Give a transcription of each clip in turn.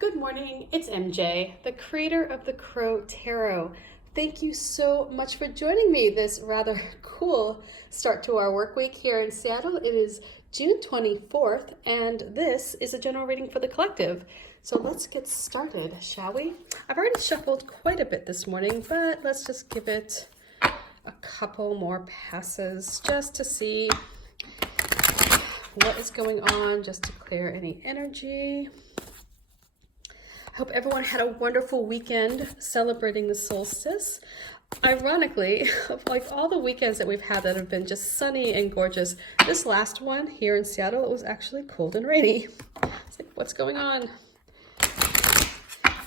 Good morning, it's MJ, the creator of the Crow Tarot. Thank you so much for joining me this rather cool start to our work week here in Seattle. It is June 24th, and this is a general reading for the collective. So let's get started, shall we? I've already shuffled quite a bit this morning, but let's just give it a couple more passes just to see what is going on, just to clear any energy. I hope everyone had a wonderful weekend celebrating the solstice. Ironically, like all the weekends that we've had that have been just sunny and gorgeous, this last one here in Seattle, it was actually cold and rainy. It's like, what's going on?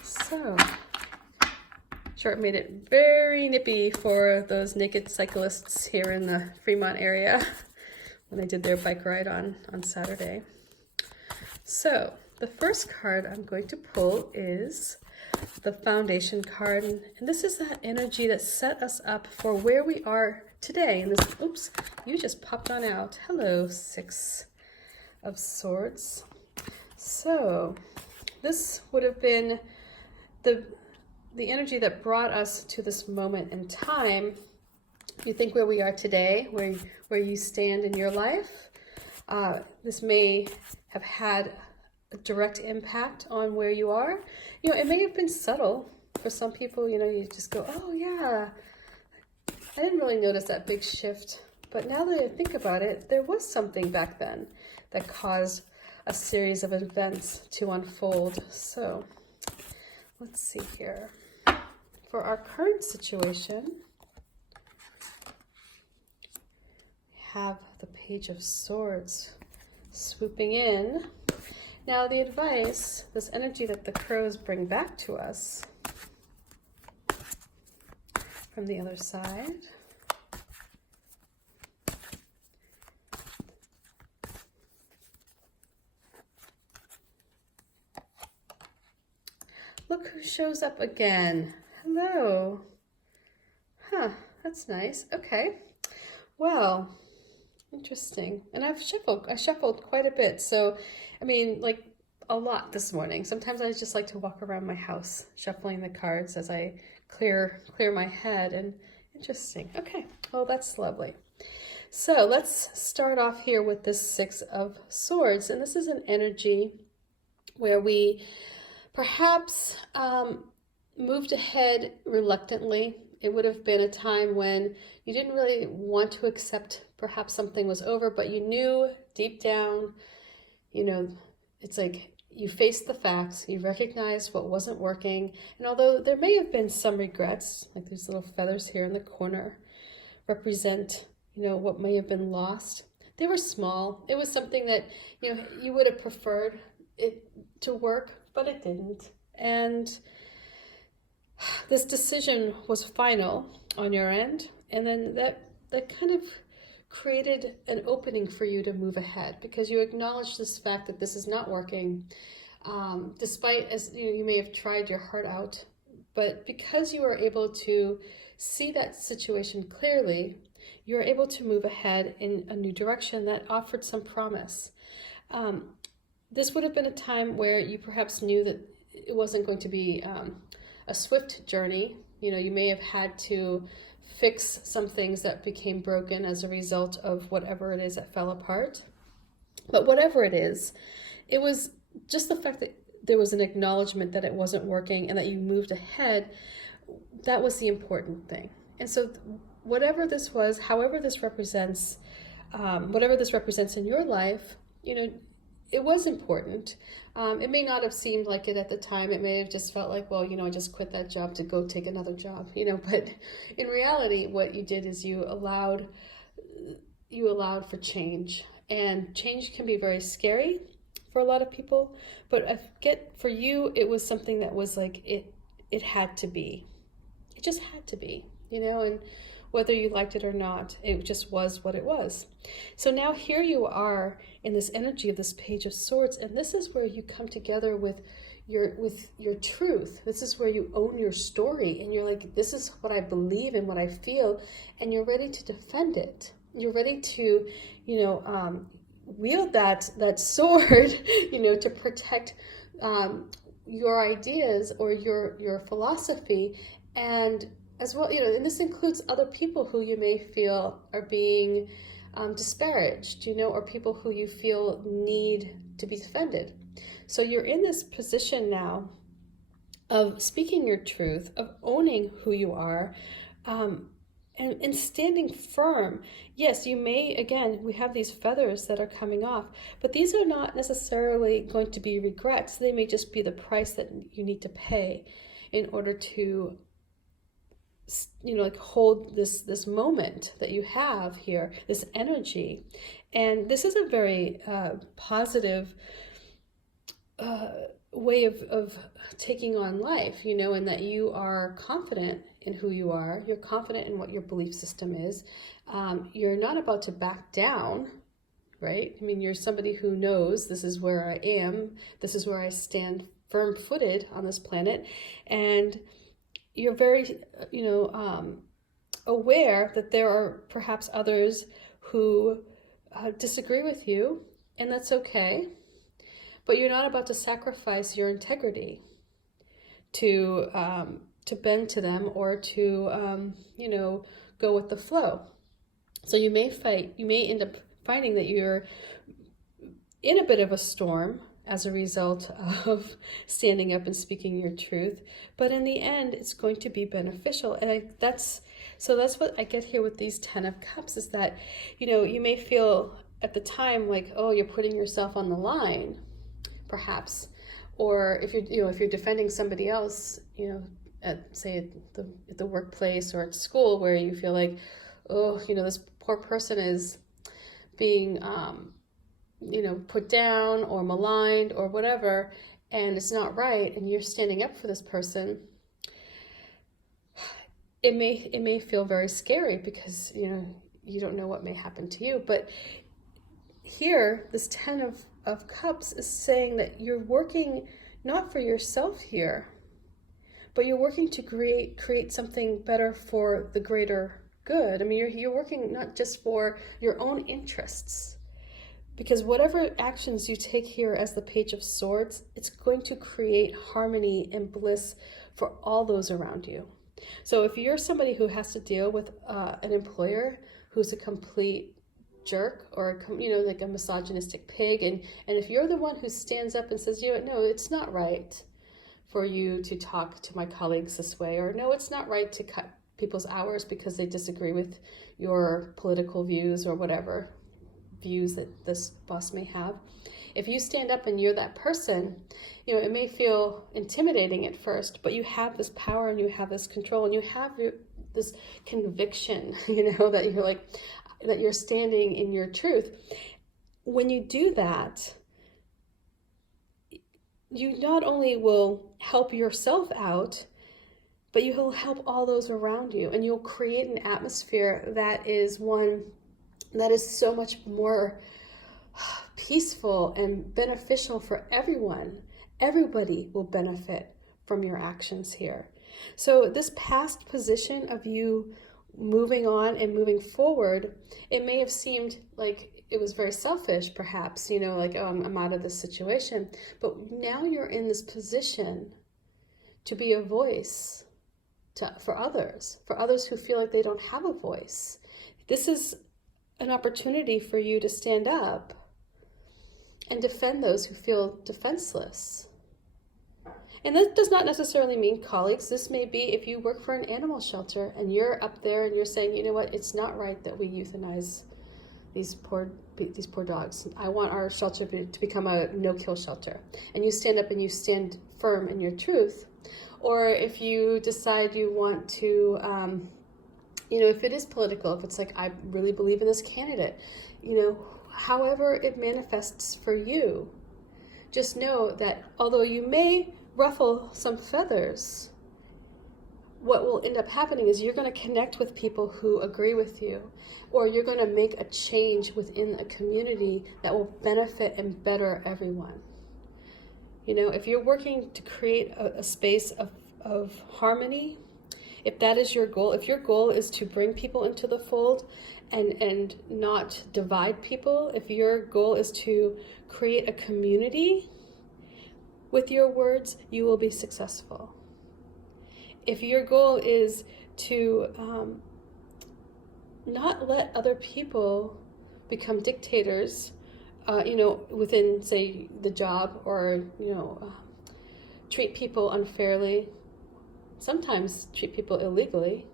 So, sure, it made it very nippy for those naked cyclists here in the Fremont area when they did their bike ride on Saturday. So, the first card I'm going to pull is the Foundation card, and this is that energy that set us up for where we are today. And this, oops, you just popped on out. Hello, Six of Swords. So, this would have been the energy that brought us to this moment in time. You think where we are today, where you stand in your life. This may have had a direct impact on where you are. You know, it may have been subtle for some people. You know, you just go, oh yeah, I didn't really notice that big shift. But now that I think about it, there was something back then that caused a series of events to unfold. So let's see here. For our current situation, we have the Page of Swords swooping in. Now the advice, this energy that the crows bring back to us from the other side. Look who shows up again. Hello. Huh, that's nice. Okay. Well, interesting. And I shuffled quite a bit. So, I mean, like a lot this morning. Sometimes I just like to walk around my house shuffling the cards as I clear my head. And interesting. Okay. Well, that's lovely. So let's start off here with this Six of Swords. And this is an energy where we perhaps moved ahead reluctantly. It would have been a time when you didn't really want to accept perhaps something was over, but you knew deep down, you know, it's like you faced the facts, you recognized what wasn't working. And although there may have been some regrets, like these little feathers here in the corner represent, you know, what may have been lost, they were small. It was something that, you know, you would have preferred it to work, but it didn't. And this decision was final on your end, and then that kind of created an opening for you to move ahead because you acknowledge this fact that this is not working, despite, as you know, you may have tried your heart out, but because you are able to see that situation clearly, you're able to move ahead in a new direction that offered some promise. This would have been a time where you perhaps knew that it wasn't going to be a swift journey. You know, you may have had to fix some things that became broken as a result of whatever it is that fell apart. But whatever it is, it was just the fact that there was an acknowledgement that it wasn't working and that you moved ahead. That was the important thing. And so whatever this was, however this represents, whatever this represents in your life, you know, it was important. It may not have seemed like it at the time. It may have just felt like, well, you know, I just quit that job to go take another job, you know, but in reality, what you did is you allowed for change, and change can be very scary for a lot of people, but I get for you, it was something that was like, it had to be. It just had to be, you know, and whether you liked it or not, it just was what it was. So now here you are in this energy of this Page of Swords, and this is where you come together with your truth. This is where you own your story, and you're like, this is what I believe and what I feel, and you're ready to defend it. You're ready to, you know, wield that sword, you know, to protect your ideas or your philosophy, and as well, and this includes other people who you may feel are being disparaged, or people who you feel need to be defended. So you're in this position now of speaking your truth, of owning who you are, and standing firm. Yes, you may, again, we have these feathers that are coming off, but these are not necessarily going to be regrets. They may just be the price that you need to pay in order to, like hold this moment that you have here, this energy. And this is a very positive way of taking on life, and that you are confident in who you are. You're confident in what your belief system is. You're not about to back down, right? I mean, you're somebody who knows this is where I am. This is where I stand firm-footed on this planet. And you're very, aware that there are perhaps others who disagree with you, and that's okay. But you're not about to sacrifice your integrity to bend to them or to, go with the flow. So you may end up finding that you're in a bit of a storm as a result of standing up and speaking your truth. But in the end, it's going to be beneficial. And that's what I get here with these 10 of Cups, is that, you may feel at the time like, oh, you're putting yourself on the line, perhaps. Or if you're defending somebody else, at the workplace or at school, where you feel like, oh, this poor person is being put down or maligned or whatever, and it's not right, and you're standing up for this person, it may feel very scary because you don't know what may happen to you. But here, this 10 of Cups is saying that you're working not for yourself here, but you're working to create something better for the greater good. I mean, you're working not just for your own interests, because whatever actions you take here as the Page of Swords, it's going to create harmony and bliss for all those around you. So if you're somebody who has to deal with an employer who's a complete jerk, or like a misogynistic pig, and if you're the one who stands up and says, no, it's not right for you to talk to my colleagues this way, or no, it's not right to cut people's hours because they disagree with your political views or whatever views that this boss may have. If you stand up and you're that person, it may feel intimidating at first, but you have this power and you have this control and you have this conviction, that you're like, that you're standing in your truth. When you do that, you not only will help yourself out, but you will help all those around you, and you'll create an atmosphere that is one that is so much more peaceful and beneficial for everyone. Everybody will benefit from your actions here. So this past position of you moving on and moving forward, it may have seemed like it was very selfish, perhaps, like, oh, I'm out of this situation. But now you're in this position to be a voice for others who feel like they don't have a voice. This is an opportunity for you to stand up and defend those who feel defenseless. And that does not necessarily mean colleagues. This may be if you work for an animal shelter and you're up there and you're saying, you know what, it's not right that we euthanize these poor dogs. I want our shelter to become a no-kill shelter. And you stand up and you stand firm in your truth. Or if you decide you want to, if it is political, if it's like, I really believe in this candidate, however it manifests for you, just know that although you may ruffle some feathers, what will end up happening is you're going to connect with people who agree with you, or you're going to make a change within a community that will benefit and better everyone. If you're working to create a space of harmony, if that is your goal, if your goal is to bring people into the fold and not divide people, if your goal is to create a community with your words, you will be successful. If your goal is to not let other people become dictators, within, say, the job, or, treat people unfairly, sometimes treat people illegally.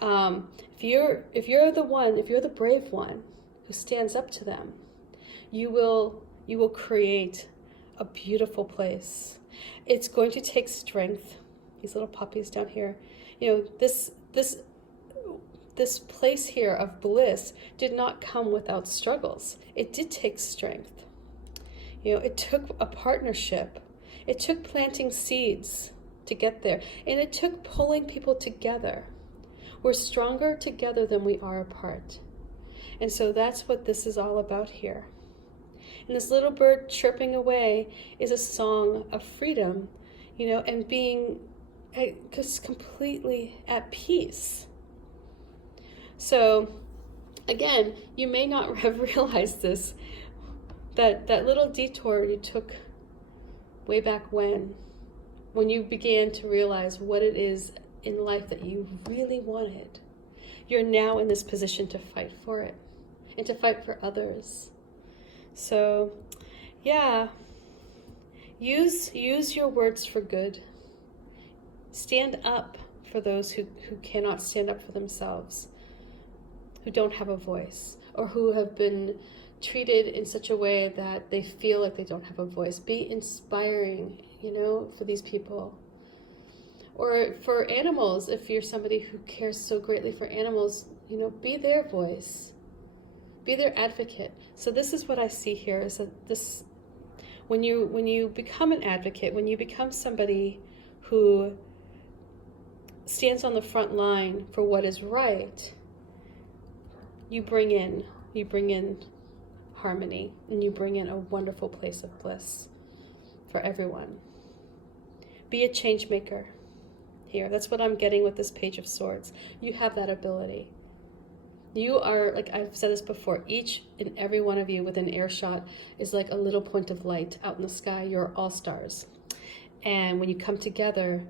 If you're the brave one who stands up to them, you will create a beautiful place. It's going to take strength. These little puppies down here, this place here of bliss did not come without struggles. It did take strength. It took a partnership. It took planting seeds to get there, and it took pulling people together. We're stronger together than we are apart. And so that's what this is all about here. And this little bird chirping away is a song of freedom, and being just completely at peace. So again, you may not have realized this, that little detour you took way back when you began to realize what it is in life that you really wanted. You're now in this position to fight for it and to fight for others. So, yeah, use your words for good. Stand up for those who cannot stand up for themselves, who don't have a voice, or who have been treated in such a way that they feel like they don't have a voice. Be inspiring, for these people. Or for animals, if you're somebody who cares so greatly for animals, be their voice. Be their advocate. So this is what I see here, is that this, when you become an advocate, when you become somebody who stands on the front line for what is right, you bring in harmony, and you bring in a wonderful place of bliss for everyone. Be a change maker here. That's what I'm getting with this Page of Swords. You have that ability. You are, like I've said this before, each and every one of you within earshot is like a little point of light out in the sky. You're all stars. And when you come together,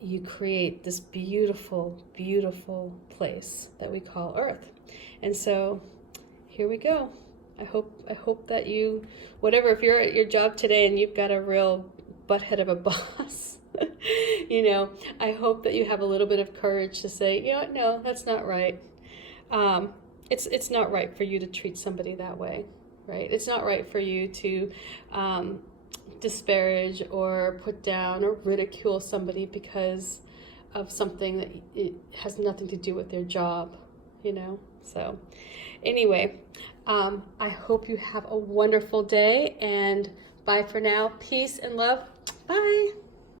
you create this beautiful, beautiful place that we call Earth. And so here we go. I hope that you, whatever, if you're at your job today and you've got a real butthead of a boss, I hope that you have a little bit of courage to say, no, that's not right. It's not right for you to treat somebody that way, right? It's not right for you to disparage or put down or ridicule somebody because of something that it has nothing to do with their job, So anyway, I hope you have a wonderful day, and bye for now. Peace and love. Bye.